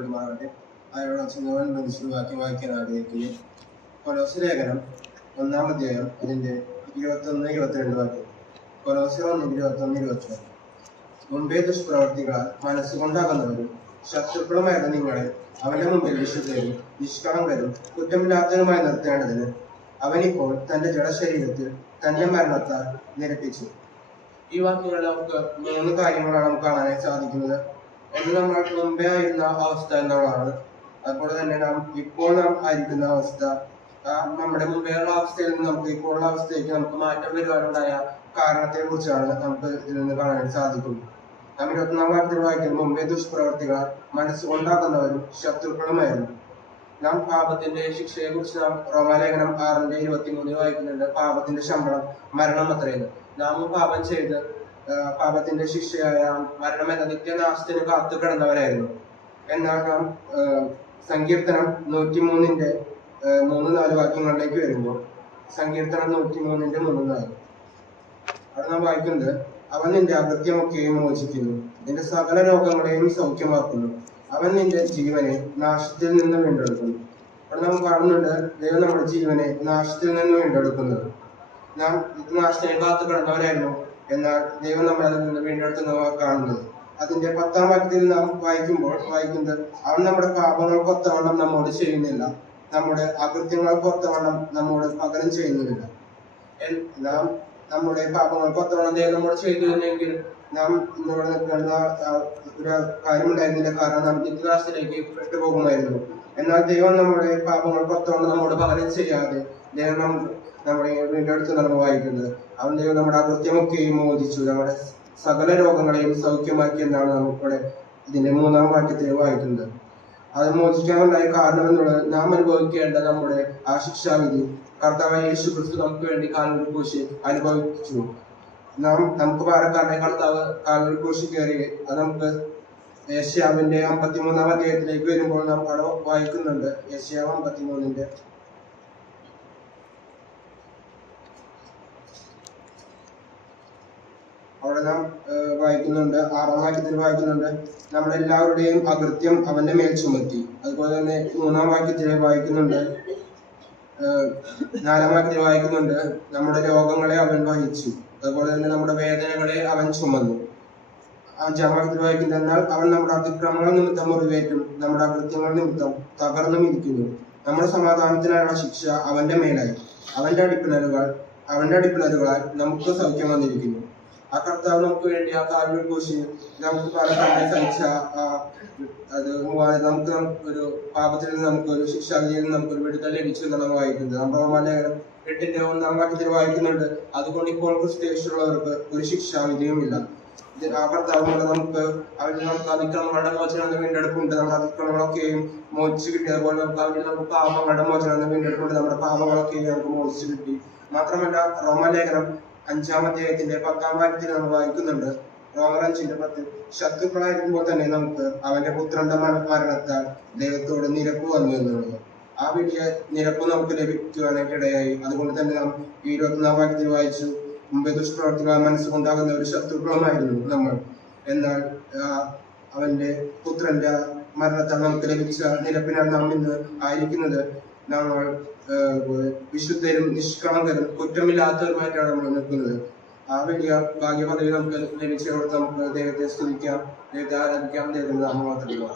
അനുഗ്രഹിക്കപ്പെടുമാറാകട്ടെ. അയോടനുബന്ധിച്ച് വാക്യം വായിക്കാൻ ആഗ്രഹിക്കുന്നു. കൊലോസ്യ ലേഖനം 1-ാം അധ്യായം അതിന്റെ 21-22 വാക്യം. കൊലോസ്യർ 1:21-22. മുമ്പേ ദുഷ്പ്രവർത്തികളാൽ മനസ്സുകൊണ്ടാകുന്നവരും ശത്രുക്കളുമായിരുന്ന നിങ്ങളെ അവന്റെ മുമ്പിൽ വിശുദ്ധരും നിഷ്കളങ്കരും കുറ്റമില്ലാത്തവരുമായി നിർത്തേണ്ടതിന് അവനിപ്പോൾ തന്റെ ജഡശരീരത്തിൽ തന്റെ മരണത്താൽ നിരപ്പിച്ചു. ഈ വാക്യങ്ങളിൽ നമുക്ക് 3 കാര്യങ്ങളാണ് നമുക്ക് കാണാനായി സാധിക്കുന്നത്. ഒന്ന്, നമ്മൾ മുമ്പേ ആയിരുന്ന അവസ്ഥ എന്നുള്ളതാണ്. അതുപോലെ തന്നെ ഇപ്പോൾ നാം ആയിരിക്കുന്ന അവസ്ഥ, നമ്മുടെ മുമ്പേയുള്ള അവസ്ഥയിൽ നിന്ന് നമുക്ക് ഇപ്പോഴുള്ള അവസ്ഥയിലേക്ക് നമുക്ക് മാറ്റം വരുവാനുണ്ടായ കാരണത്തെ കുറിച്ചാണ് നമുക്ക് ഇതിൽ നിന്ന് കാണാൻ സാധിക്കുന്നത്. നാം 21-ാം വാക്യത്തിൽ വായിക്കുന്നത് മുമ്പേ ദുഷ്പ്രവർത്തികളാൽ മനസ്സുകൊണ്ടാക്കുന്നവരും ശത്രുക്കളുമായിരുന്നു. നാം പാപത്തിന്റെ ശിക്ഷയെ കുറിച്ച് നാം റോമാലേഖനം 6:23 വായിക്കുന്നുണ്ട്. പാപത്തിന്റെ ശമ്പളം മരണം അത്രയെന്ന്. നാം പാപം ചെയ്ത് പാപത്തിന്റെ ശിക്ഷയായ മരണം എന്ന നിത്യനാശത്തിന് കാത്തു കിടന്നവരായിരുന്നു. എന്നാൽ നാം സങ്കീർത്തനം 103-3-4 വാക്യങ്ങളിലേക്ക് വരുമ്പോൾ, സങ്കീർത്തനം 103-3-4 അവിടെ നാം വായിക്കുന്നത്, അവൻ നിന്റെ അകൃത്യമൊക്കെയും മോചിക്കുന്നു, നിന്റെ സകല രോഗങ്ങളെയും സൗഖ്യമാക്കുന്നു, അവൻ നിന്റെ ജീവനെ നാശത്തിൽ നിന്ന് വീണ്ടെടുക്കുന്നു. അവിടെ നാം കാണുന്നുണ്ട്, ദൈവം നമ്മുടെ ജീവനെ നാശത്തിൽ നിന്ന് വീണ്ടെടുക്കുന്നത്. നാം നാശത്തിനെ കാത്തു കിടന്നവരായിരുന്നു, എന്നാൽ ദൈവം നമ്മളെ അതിൽ നിന്ന് വീണ്ടെടുത്തുന്ന കാണുന്നത്. അതിന്റെ 10-ാം വാക്യത്തിൽ നാം വായിക്കുന്നത്, അവൻ നമ്മുടെ പാപങ്ങൾക്കൊത്തവണ്ണം നമ്മോട് ചെയ്യുന്നില്ല, നമ്മുടെ അകൃത്യങ്ങൾക്കൊത്തവണ്ണം നമ്മോട് പകരം ചെയ്യുന്നില്ല. നാം നമ്മുടെ പാപങ്ങൾക്കൊത്തവണ്ണം ദൈവം നമ്മോട് ചെയ്തിരുന്നെങ്കിൽ നാം ഇന്നിവിടെ നിൽക്കേണ്ട ഒരു കാര്യമുണ്ടായിരുന്നില്ല. കാരണം നാം നിത്യനാശത്തിലേക്ക് പെട്ടുപോകുമായിരുന്നു. എന്നാൽ ദൈവം നമ്മുടെ പാപങ്ങൾക്കൊത്തവണ്ണം നമ്മോട് പകരം ചെയ്യാതെ ദൈവം നമ്മളെ വീണ്ടെടുത്ത് നമ്മൾ വായിക്കുന്നത്, അവൻ ദൈവം നമ്മുടെ അകൃത്യമൊക്കെയും മോചിച്ചു, നമ്മുടെ സകല രോഗങ്ങളെയും സൗഖ്യമാക്കി എന്നാണ് നമുക്കിവിടെ ഇതിന്റെ 3-ാം വാക്യത്തിൽ വായിക്കുന്നത്. അത് മോചിക്കാനുണ്ടായ കാരണം എന്നുള്ളത്, നാം അനുഭവിക്കേണ്ട നമ്മുടെ ആ ശിക്ഷാവിധി കർത്താവായ യേശു ക്രിസ്തു നമുക്ക് വേണ്ടി കാൽവരി ക്രൂശിൽ അനുഭവിച്ചു. നമുക്ക് പാരക്കാരനെ കർത്താവ് കാൽവരി ക്രൂശിൽ കയറി. അത് നമുക്ക് യെശയ്യാവിന്റെ 53-ാം അധ്യായത്തിലേക്ക് വരുമ്പോൾ നാം അവിടെ വായിക്കുന്നുണ്ട്. യെശയ്യാവ് 53 അവിടെ നാം വായിക്കുന്നുണ്ട്, 6-ാം വാക്യത്തിൽ വായിക്കുന്നുണ്ട്, നമ്മളെല്ലാവരുടെയും അകൃത്യം അവന്റെ മേൽ ചുമത്തി. അതുപോലെ തന്നെ 3-ാം വാക്യത്തിൽ വായിക്കുന്നുണ്ട്, 4-ാം വാക്യത്തിൽ വായിക്കുന്നുണ്ട്, നമ്മുടെ രോഗങ്ങളെ അവൻ വഹിച്ചു. അതുപോലെ തന്നെ നമ്മുടെ വേദനകളെ അവൻ ചുമന്നു. 5-ാം വാക്യത്തിൽ വായിക്കുന്നത്, എന്നാൽ അവൻ നമ്മുടെ അതിക്രമങ്ങൾ നിമിത്തം മുറിവേറ്റും നമ്മുടെ അകൃത്യങ്ങൾ നിമിത്തം തകർന്നും ഇരിക്കുന്നു. നമ്മുടെ സമാധാനത്തിനായുള്ള ശിക്ഷ അവന്റെ മേലായി, അവന്റെ അടിപ്പിണരുകളാൽ നമുക്ക് സൗഖ്യം വന്നിരിക്കുന്നു. ആ കർത്താവ് നമുക്ക് വേണ്ടി ആ കാൽവരി ക്രൂശിൽ നമുക്ക് പലതവണ സഹിച്ച അത് നമുക്ക് ഒരു പാപത്തിൽ നിന്ന് നമുക്കൊരു ശിക്ഷാവിധിയിൽ നിന്ന് നമുക്കൊരു വിടുതൽ ലഭിച്ചു എന്നാണ് വായിക്കുന്നത്. നമ്മൾ റോമാലേഖനം 8-1 വാക്യത്തിൽ വായിക്കുന്നുണ്ട്, അതുകൊണ്ട് ഇപ്പോൾ ക്രിസ്തുയേശുള്ളവർക്ക് ഒരു ശിക്ഷാവിധിയുമില്ല. ആ കർത്താവ് നമുക്ക് അതിക്രമങ്ങളുടെ മോചനം എന്ന വീണ്ടെടുപ്പുണ്ട്. നമ്മുടെ അതിക്രമങ്ങളൊക്കെയും മോചിച്ചു കിട്ടി. അതുപോലെ നമുക്ക് പാപങ്ങളുടെ മോചനം എന്ന വീണ്ടെടുപ്പുണ്ട്. നമ്മുടെ പാപങ്ങളൊക്കെയും നമുക്ക് മോചിച്ചു കിട്ടി. മാത്രമല്ല, റോമാലേഖനം 5-ാം അധ്യായത്തിന്റെ 10-ാം വാക്യത്തിൽ നമ്മൾ വായിക്കുന്നുണ്ട്, റോമർ 5:10, ശത്രുക്കളായിരിക്കുമ്പോൾ തന്നെ നമുക്ക് അവന്റെ പുത്രന്റെ മരണത്താൽ ദൈവത്തോട് നിരപ്പ് വന്നു എന്നുള്ളത്. ആ വലിയ നിരപ്പ് നമുക്ക് ലഭിക്കുവാനായിട്ടിടയായി. അതുകൊണ്ട് തന്നെ നാം ഈ 21-ാം വാക്യത്തിൽ വായിച്ചു, മുമ്പേ ദുഷ്പ്രവർത്തികളാൽ മനസ്സുകൊണ്ടാകുന്ന ഒരു ശത്രുക്കളുമായിരുന്നു നമ്മൾ, എന്നാൽ അവന്റെ പുത്രന്റെ മരണത്താൽ നമുക്ക് ലഭിച്ച നിരപ്പിനാൽ നാം ഇന്ന് ആയിരിക്കുന്നത്. നമ്മൾ വിശുദ്ധരും നിഷ്കളങ്കരും കുറ്റമില്ലാത്തവരുമായിട്ടാണ് നമ്മൾ നിൽക്കുന്നത്. ആ വലിയ ഭാഗ്യപദവി നമുക്ക് ലഭിച്ചതോടെ നമുക്ക് ദൈവത്തെ സ്തുതിക്കാം, ദൈവത്തെ ആരാധിക്കാം, ദൈവത്തിന്റെ നാമം മാത്രമേ.